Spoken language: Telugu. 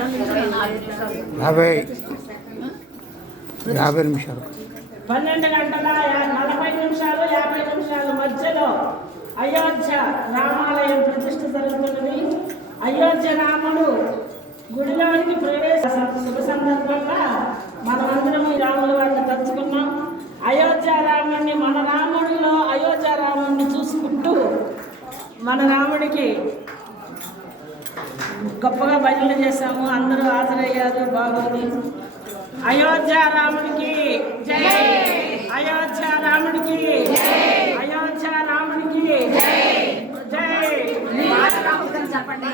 50 నిమిషాలు 12 గంటల 40 నిమిషాలు 50 నిమిషాల మధ్యలో అయోధ్య రామాలయం ప్రతిష్ఠ జరుగుతున్నది. అయోధ్య రాముడు గుడిలోనికి ప్రవేశ శుభ సందర్భంగా మనమందరం ఈ రాముల వారిని తలుచుకున్నాం. అయోధ్య రాముడిని మన రాముడిలో అయోధ్య రాముడిని చూసుకుంటూ మన రాముడికి గొప్పగా భజనలు చేశాము. అందరూ హాజరయ్యారు, బాగుంది. అయోధ్య రాముడికి జై, అయోధ్య రాముడికి జై, అయోధ్య రాముడికి జై. చెప్పండి.